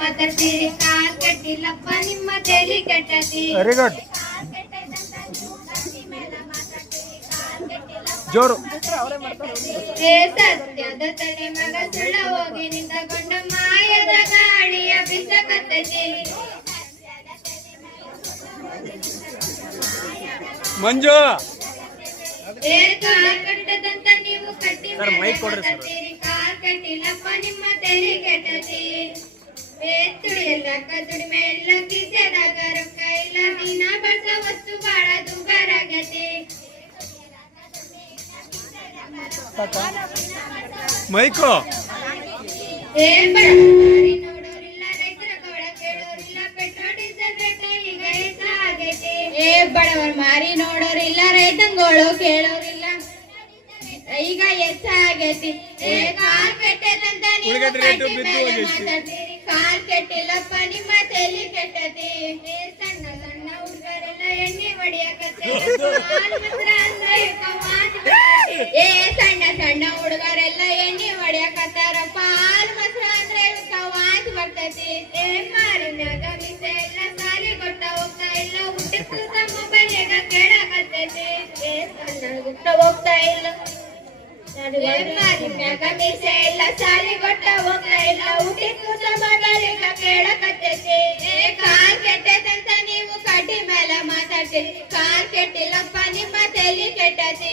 ಮಾತಾಡ್ತೀರಿ ಕಾಲ್ ಕಟ್ಟಿಲ್ಲಪ್ಪ ನಿಮ್ಮ ತೇಲಿ ಕೆಟ್ಟತಿ. Very good. ಜೋರು. ಏ ಸತ್ಯದ ತಲೆ ಮಗ ಸುಳ್ಳ ಹೋಗಿ ನಿಂತಕೊಂಡ ಮಾಯದ ಗಾಳಿಯ ಬಿಸಕತ್ತತಿ. ಮಂಜು ಏ ಕಾಲ್ ಕಟ್ಟದಂತ ನೀವು ಕಟ್ಟಿ ಮಾತಾಡ್ತೀರಿ ಕಾಲ್ ಕಟ್ಟಿಲ್ಲಪ್ಪ ನಿಮ್ಮ ತೇಲಿ ಕೆಟ್ಟತಿ. ಏ ತುಳಿಯಲ್ಲ ಕದುಡಿಮೆ ಇಲ್ಲ ಕಿಸೆದಾಗ ರೊಕ್ಕ ಇಲ್ಲ ನೀನ ಬಳಸ ವಸ್ತು ಬಾಳ ದುಬಾರಾಗತಿ. ಮೈಕು ಏ ಬಡವರಿ ನೋಡೋರಿಲ್ಲ ರೈತರ ಗೋಳ ಕೇಳೋರಿಲ್ಲ ಪೆಟ್ರೋಲ್ ಡೀಸೆಲ್ ರೇಟ್ ಈಗ ಹೆಚ್ಚಾಗೈತಿ. ಏ ಬಡವರ ಮಾರಿ ನೋಡೋರಿಲ್ಲ ರೈತಂಗೋಳು ಕೇಳೋರಿಲ್ಲ ಈಗ ಹೆಚ್ಚಾಗೈತಿ. ಏ ಕಾಲ್ ಕೆಟ್ಟದಂತ ನೀವು ಕಟ್ಟಿ ಮೇಲೆ ಮಾತಾಡ್ತೀರಿ ಕಾಲ್ ಕೆಟ್ಟಿಲ್ಲಪ್ಪ ನಿಮ್ಮ ತಲೆ ಕೆಟ್ಟತಿ. ಏ ಸಣ್ಣ ಸಣ್ಣ ಹುಡುಗರೆಲ್ಲ ಎಣ್ಣೆ ಹೊಡಿಯಕತ್ತೆ ಏ ಸಣ್ಣ ಸಣ್ಣ ಹುಡುಗರೆಲ್ಲ ಎಣ್ಣೆ ಹೊಡಿಯಕತ್ತಾರಪ್ಪ ಹಾಲು ಮೊಸರು ಅಂದ್ರೆ ವಾಂತಿ ಬರ್ತೈತಿ. ಏ ಮಾರಿನಾಗ ಮಿಸೆ ಎಲ್ಲ ಸಾಲಿ ಕೊಟ್ಟ ಹೋಗ್ತಾ ಇಲ್ಲ ಊಟಕ್ಕೂ ಮೊಬೈಲ್ ಈಗ ಕೇಳಕತ್ತೈತಿ. ಏ ಸಣ್ಣ ಗುಟ್ಟ ಹೋಗ್ತಾ ಇಲ್ಲ ಮಾರಿನಾಗ ಮಿಸೆ ಎಲ್ಲ ಸಾಲಿ ಕೊಟ್ಟ ಹೋಗ್ತಾ ಇಲ್ಲ ಊಟಕ್ಕೂ ಮೊಬೈಲ್ ಈಗ ಕೇಳಕತ್ತೈತಿ. ಏ ಕಾಲ್ ಕೆಟ್ಟದಂತ ನೀವು ಕಡ್ಡಿ ಮೇಲೆ ಮಾತಾಡ್ತೀರಿ ಕಾಲ್ ಕೆಟ್ಟಿಲ್ಲಪ್ಪ ನಿಮ್ಮ ತಲೆ ಕೆಟ್ಟತಿ.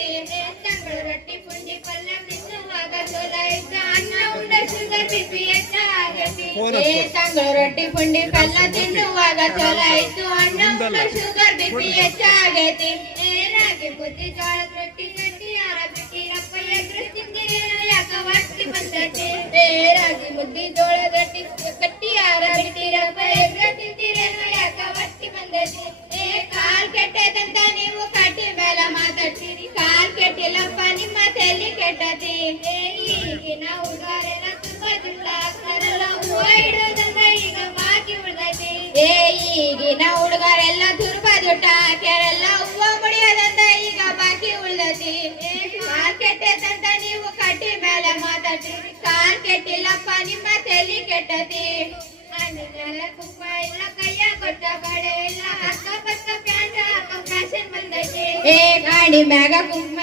ರೊಟ್ಟಿ ಪುಂಡಿ ಪಲ್ಯ ತಿನ್ನುವಾಗ ಸೋಲ ಇದ್ದ ಅನ್ನ ಉಂಡ ಶುಗರ್ ಬಿಪಿ ಹೆಚ್ಚಾಗೈತಿ. ಏ ತಂಗಳು ರೊಟ್ಟಿ ಪುಂಡಿ ಪಲ್ಯ ತಿನ್ನುವಾಗ ಸೋಲ ಇತ್ತು ಅನ್ನ ಉಂಡ ಶುಗರ್ ಬಿಪಿ ಹೆಚ್ಚಾಗೈತಿ. ಏ ರಾಗಿ ಬುದ್ಧಿ ಜೋಳದ ರೊಟ್ಟಿ ಗಟ್ಟಿ ಯಾರ ಬಿಟ್ಟಿರಪ್ಪ ಎಗ್ರು ತಿಂದಿರೇನೋ ಯಾಕ ಹೊಟ್ಟಿ ಬಂದೈತಿ. ಏ ರಾಗಿ ಮುದ್ದಿ ಜೋಳದ ರೊಟ್ಟಿ ಗಟ್ಟಿ ಯಾರ ಬಿಟ್ಟಿರಪ್ಪ ಎಗ್ರು ತಿಂದಿರೇನೋ ಯಾಕ ಹೊಟ್ಟಿ ಬಂದೈತಿ. ಏ ಕಾಲ್ ಕೆಟ್ಟದಂತ ನೀವು ಕಟ್ಟಿ ಮೇಲೆ ಮಾತಾಡ್ತೀರಿ ಕಾಲ್ ಕೆಟ್ಟಿಲ್ಲಪ್ಪ ನಿಮ್ಮ ತಲೆ ಕೆಟ್ಟತಿ. ಈಗಿನ ಹುಡುಗರೆಲ್ಲ ತುಂಬಾ ದುಡ್ಡ ಹಾಕ್ತಾರಲ್ಲ ಹೂವ ಇಡೋದಂಗ ಈಗ ಬಾಕಿ ಉಳ್ದೈತಿ. ಏ ಈಗಿನ ಹುಡುಗರೆಲ್ಲ ತುರ್ಬಾ ದುಡ್ಡ ಹಾಕ್ಯಾರಲ್ಲ ಹೂವ ಮುಡಿಯೋದಂತ ಈಗ ಬಾಕಿ ಉಳ್ದೈತಿ. ಕಾಲ್ ಕೆಟ್ಟದಂತ ನೀವು ಕಟ್ಟಿ ಮೇಲೆ ಮಾತಾಡ್ತೀರಿ ಕಾಲ್ ಕೆಟ್ಟಿಲ್ಲಪ್ಪ ನಿಮ್ಮ ತಲೆ ಕೆಟ್ಟತಿ. ಹಣ್ಣಿನೆಲ್ಲ ಕುಂಕುಮ ಇಲ್ಲ ಕೈಯ ಕೊಟ್ಟ ಬಳೆ ಇಲ್ಲ ಅಕ್ಕ ಪಕ್ಕ ಪ್ಯಾಂಟ್ ಹಾಕೋ ಫ್ಯಾಷನ್ ಬಂದೈತಿ. ಏ ಗಾಡಿ ಮ್ಯಾಗ ಕುಂಕುಮ